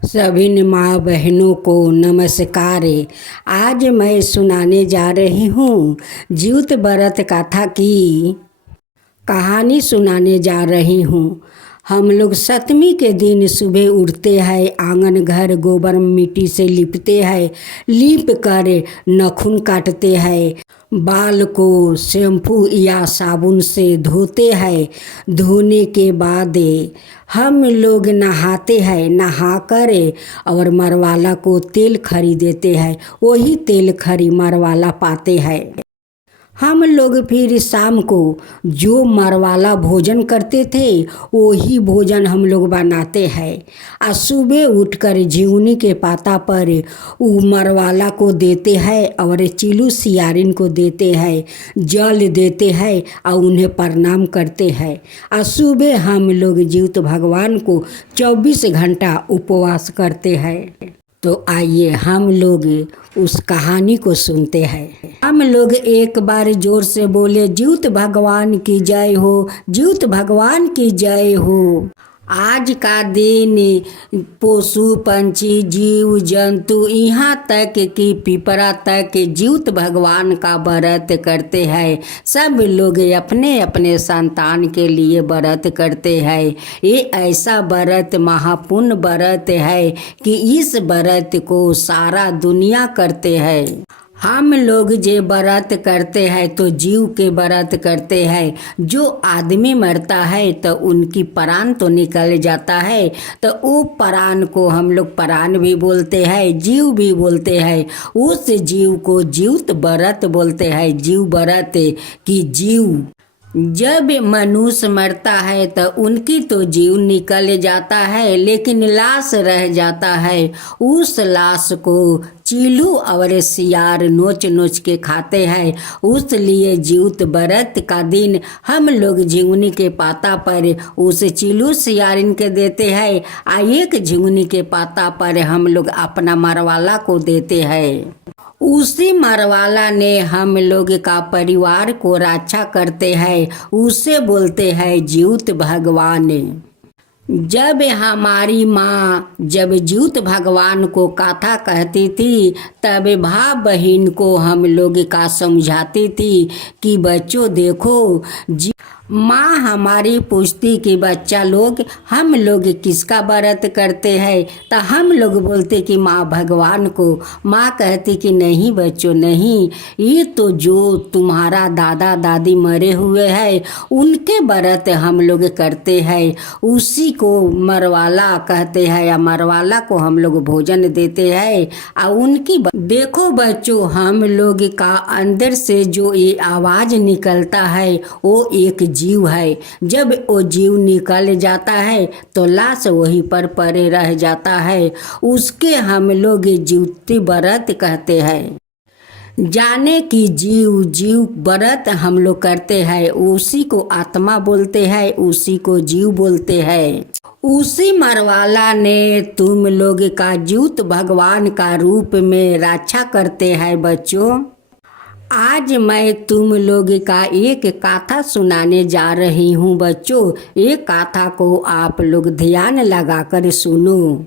सभी माँ बहनों को नमस्कार। आज मैं सुनाने जा रही हूँ जीवित व्रत कथा की कहानी सुनाने जा रही हूँ। हम लोग सप्तमी के दिन सुबह उठते हैं, आंगन घर गोबर मिट्टी से लिपते हैं, लीप कर नाखून काटते हैं, बाल को शैम्पू या साबुन से धोते हैं। धोने के बाद हम लोग नहाते हैं, नहाकर और मरवाला को तेल खरीदते हैं। वही तेल खरी मरवाला पाते हैं। हम लोग फिर शाम को जो मरवाला भोजन करते थे वही भोजन हम लोग बनाते हैं। और सुबह उठकर झिंगुनी के पाता पर मरवाला को देते हैं और चिलू सियारिन को देते हैं, जल देते हैं और उन्हें प्रणाम करते हैं। और सुबह हम लोग जीवित भगवान को 24 घंटा उपवास करते हैं। तो आइए हम लोग उस कहानी को सुनते हैं। हम लोग एक बार जोर से बोले, जीवित भगवान की जय हो, जीवित भगवान की जय हो। आज का दिन पशु पंछी जीव जंतु यहाँ तक कि पिपरा तक जीवित भगवान का व्रत करते हैं। सब लोग अपने अपने संतान के लिए व्रत करते हैं। ये ऐसा व्रत महापुण्य व्रत है कि इस व्रत को सारा दुनिया करते हैं। हम लोग जे व्रत करते हैं तो जीव के व्रत करते हैं। जो आदमी मरता है तो उनकी प्राण तो निकल जाता है, तो वो प्राण को हम लोग प्राण भी बोलते हैं, जीव भी बोलते हैं। उस जीव को जीवित व्रत बोलते हैं। जीव व्रत की जीव जब मनुष्य मरता है तो उनकी तो जीव निकल जाता है, लेकिन लाश रह जाता है। उस लाश को चीलू और सियार नोच नोच के खाते हैं। उस लिए जीवित व्रत का दिन हम लोग झिंगुनी के पाता पर उस चीलू सियारिन के देते हैं। एक झिंगुनी के पाता पर हम लोग अपना मरवाला को देते हैं। उसी मरवाला ने हम लोग का परिवार को रक्षा करते हैं। उसे बोलते हैं जीवित भगवान। जब हमारी माँ जब जीवित भगवान को कथा कहती थी तब भाई बहन को हम लोग का समझाती थी कि बच्चों देखो, माँ हमारी पूछती कि बच्चा लोग हम लोग किसका व्रत करते हैं, तो हम लोग बोलते कि माँ भगवान को। माँ कहती कि नहीं बच्चों नहीं, ये तो जो तुम्हारा दादा दादी मरे हुए हैं उनके व्रत हम लोग करते हैं। उसी को मरवाला कहते हैं या मरवाला को हम लोग भोजन देते हैं। और उनकी देखो बच्चों, हम लोग का अंदर से जो ये आवाज़ निकलता है वो एक जीव है। जब वो जीव निकल जाता है तो लाश वहीं पर पड़े रह जाता है। उसके हम लोग जीवित व्रत कहते हैं। जाने की जीव जीव व्रत हम लोग करते हैं। उसी को आत्मा बोलते हैं, उसी को जीव बोलते हैं। उसी मरवाला ने तुम लोग का जीवित भगवान का रूप में रक्षा करते हैं। बच्चों आज मैं तुम लोग का एक कथा सुनाने जा रही हूँ। बच्चों एक कथा को आप लोग ध्यान लगाकर सुनो।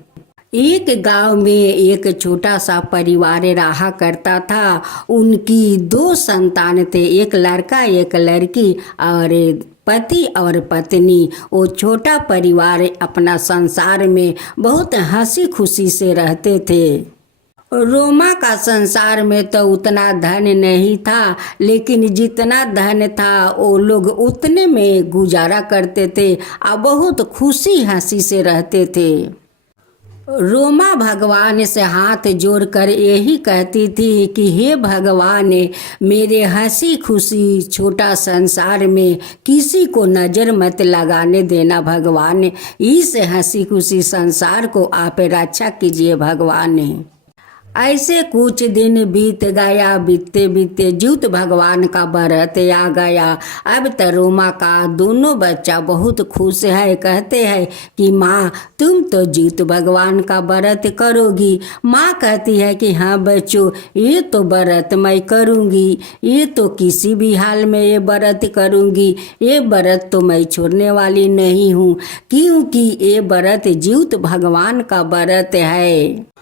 एक गांव में एक छोटा सा परिवार रहा करता था। उनकी 2 संतान थे, एक लड़का एक लड़की और पति और पत्नी। वो छोटा परिवार अपना संसार में बहुत हंसी खुशी से रहते थे। रोमा का संसार में तो उतना धन नहीं था, लेकिन जितना धन था वो लोग उतने में गुजारा करते थे और बहुत खुशी हंसी से रहते थे। रोमा भगवान से हाथ जोड़कर यही कहती थी कि हे भगवान, मेरे हंसी खुशी छोटा संसार में किसी को नज़र मत लगाने देना भगवान। इस हंसी खुशी संसार को आप रक्षा कीजिए भगवान। ऐसे कुछ दिन बीत गया, बीतते बीतते ज्यूत भगवान का व्रत आ गया। अब तो रोमा का दोनों बच्चा बहुत खुश है। कहते हैं कि माँ तुम तो ज्यूत भगवान का व्रत करोगी। माँ कहती है कि हाँ बच्चों, ये तो व्रत मैं करूँगी, ये तो किसी भी हाल में ये व्रत करूँगी। ये व्रत तो मैं छोड़ने वाली नहीं हूँ, क्योंकि ये व्रत ज्यूत भगवान का व्रत है।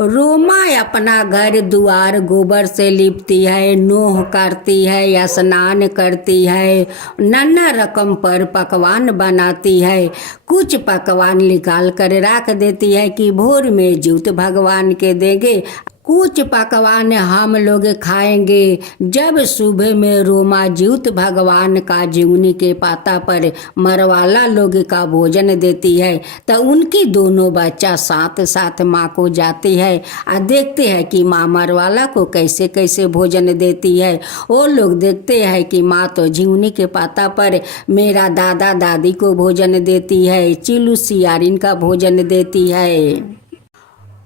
रोमा अपना घर द्वार गोबर से लिपती है, नोह करती है, स्नान करती है, नाना रकम पर पकवान बनाती है। कुछ पकवान निकाल कर रख देती है कि भोर में ज्यूत भगवान के देंगे, कुछ पकवान हम लोग खाएंगे। जब सुबह में रोमा ज्यूत भगवान का जीवनी के पाता पर मरवाला लोग का भोजन देती है, तो उनकी दोनों बच्चा साथ साथ माँ को जाती है और देखते हैं कि माँ मरवाला को कैसे कैसे भोजन देती है। वो लोग देखते हैं कि माँ तो जीवनी के पाता पर मेरा दादा दादी को भोजन देती है, चिलू सियारिन का भोजन देती है।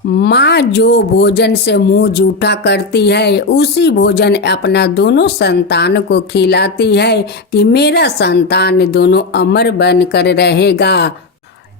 माँ जो भोजन से मुंह जूठा करती है, उसी भोजन अपना दोनों संतान को खिलाती है कि मेरा संतान दोनों अमर बनकर रहेगा।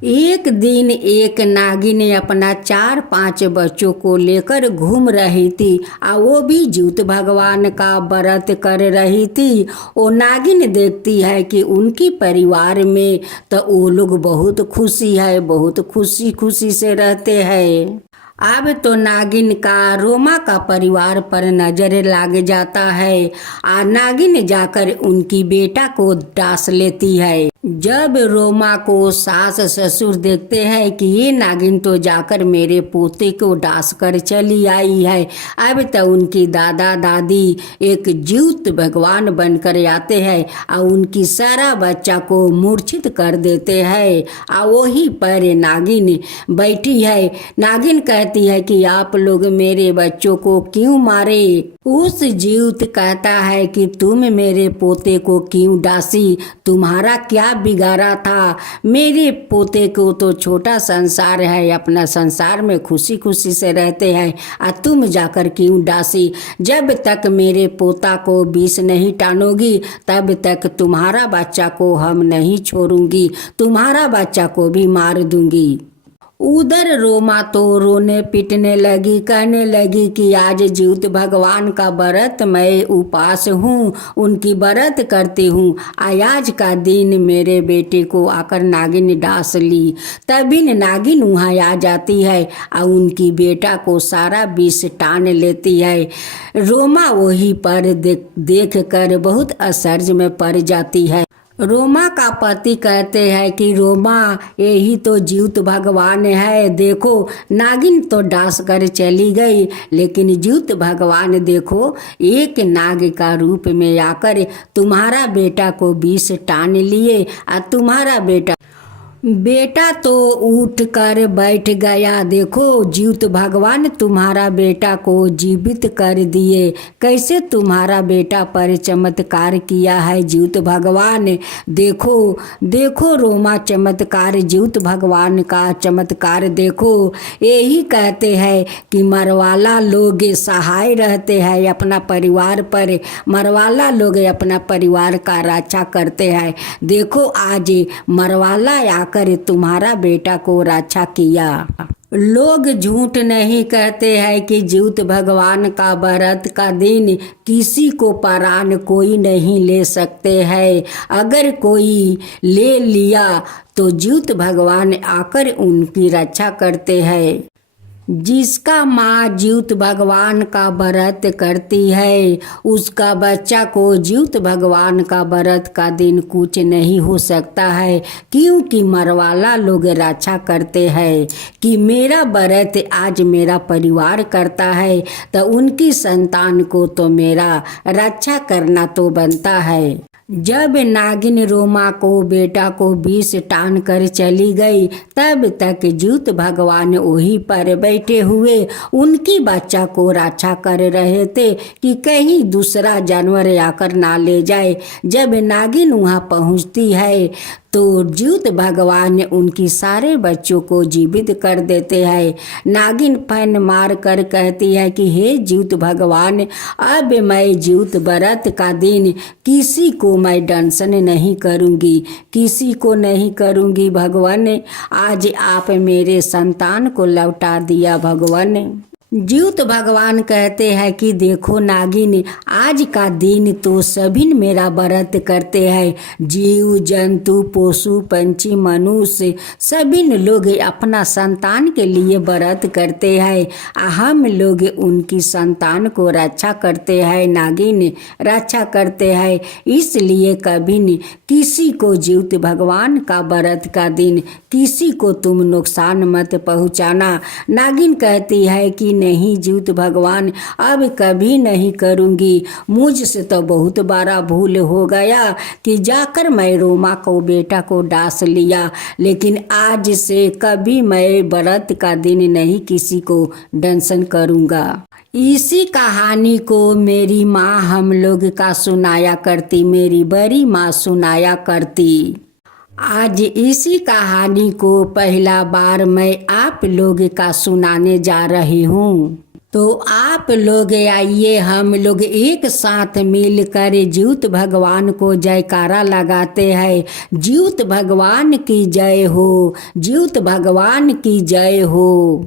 एक दिन एक नागिन अपना 4-5 बच्चों को लेकर घूम रही थी और वो भी ज्यूत भगवान का व्रत कर रही थी। वो नागिन देखती है कि उनकी परिवार में तो वो लोग बहुत खुशी है, बहुत खुशी खुशी से रहते हैं। अब तो नागिन का रोमा का परिवार पर नजर लग जाता है और नागिन जाकर उनकी बेटा को डांस लेती है। जब रोमा को सास ससुर देखते हैं कि ये नागिन तो जाकर मेरे पोते को डांस कर चली आई है, अब तो उनकी दादा दादी एक ज्यूत भगवान बनकर आते हैं और उनकी सारा बच्चा को मूर्छित कर देते हैं। और वही पर नागिन बैठी है। नागिन कहती है कि आप लोग मेरे बच्चों को क्यों मारे। उस ज्यूत कहता है कि तुम मेरे पोते को क्यों डांसी, तुम्हारा क्या बिगाड़ा था। मेरे पोते को तो छोटा संसार है, अपना संसार में खुशी खुशी से रहते हैं और तुम जाकर क्यों डांसी। जब तक मेरे पोता को विष नहीं टानोगी तब तक तुम्हारा बच्चा को हम नहीं छोड़ूंगी, तुम्हारा बच्चा को भी मार दूंगी। उधर रोमा तो रोने पीटने लगी, कहने लगी कि आज ज्यूत भगवान का व्रत मैं उपास हूँ, उनकी व्रत करती हूँ। आज का दिन मेरे बेटे को आकर नागिन डांस ली। तभी नागिन वहाँ आ जाती है और उनकी बेटा को सारा विष टान लेती है। रोमा वही पर देख कर बहुत आश्चर्य में पड़ जाती है। रोमा का पति कहते हैं कि रोमा यही तो ज्यूत भगवान है, देखो नागिन तो डांस कर चली गई, लेकिन ज्यूत भगवान देखो एक नाग का रूप में आकर तुम्हारा बेटा को विष टान लिए और तुम्हारा बेटा तो उठ कर बैठ गया। देखो ज्यूत भगवान तुम्हारा बेटा को जीवित कर दिए, कैसे तुम्हारा बेटा पर चमत्कार किया है ज्यूत भगवान। देखो देखो रोमा चमत्कार, ज्यूत भगवान का चमत्कार देखो। यही कहते हैं कि मरवाला लोग सहाय रहते हैं अपना परिवार पर, मरवाला लोग अपना परिवार का रक्षा करते हैं। देखो आज मरवाला कर तुम्हारा बेटा को रक्षा किया। लोग झूठ नहीं कहते हैं कि ज्यूत भगवान का व्रत का दिन किसी को प्राण कोई नहीं ले सकते हैं। अगर कोई ले लिया तो ज्यूत भगवान आकर उनकी रक्षा करते हैं। जिसका माँ ज्यूत भगवान का व्रत करती है उसका बच्चा को ज्यूत भगवान का व्रत का दिन कुछ नहीं हो सकता है, क्योंकि मरवाला लोग रक्षा करते हैं कि मेरा व्रत आज मेरा परिवार करता है तो उनकी संतान को तो मेरा रक्षा करना तो बनता है। जब नागिन रोमा को बेटा को विष टान कर चली गई, तब तक ज्यूत भगवान वहीं पर बैठे हुए उनकी बच्चा को रक्षा कर रहे थे कि कहीं दूसरा जानवर आकर ना ले जाए। जब नागिन वहाँ पहुँचती है तो ज्यूत भगवान उनकी सारे बच्चों को जीवित कर देते हैं। नागिन फन मार कर कहती है कि हे ज्यूत भगवान, अब मैं ज्यूत व्रत का दिन किसी को मैं दंशन नहीं करूँगी, किसी को नहीं करूँगी भगवान। आज आप मेरे संतान को लौटा दिया भगवान। ज्यूत भगवान कहते हैं कि देखो नागिन, आज का दिन तो सभी मेरा व्रत करते हैं। जीव जंतु पशु पंछी मनुष्य सभी लोग अपना संतान के लिए व्रत करते हैं। हम लोग उनकी संतान को रक्षा करते हैं नागिन, रक्षा करते हैं। इसलिए कभी किसी को ज्यूत भगवान का व्रत का दिन किसी को तुम नुकसान मत पहुँचाना। नागिन कहती है कि नहीं ज्यूत भगवान, अब कभी नहीं करूँगी। मुझसे तो बहुत बड़ा भूल हो गया कि जाकर मैं रोमा को बेटा को डांस लिया, लेकिन आज से कभी मैं व्रत का दिन नहीं किसी को दंशन करूँगा। इसी कहानी को मेरी माँ हम लोग का सुनाया करती, मेरी बड़ी माँ सुनाया करती। आज इसी कहानी को पहला बार मैं आप लोग का सुनाने जा रही हूँ। तो आप लोग आइए, हम लोग एक साथ मिलकर ज्यूत भगवान को जयकारा लगाते हैं। ज्यूत भगवान की जय हो, ज्यूत भगवान की जय हो।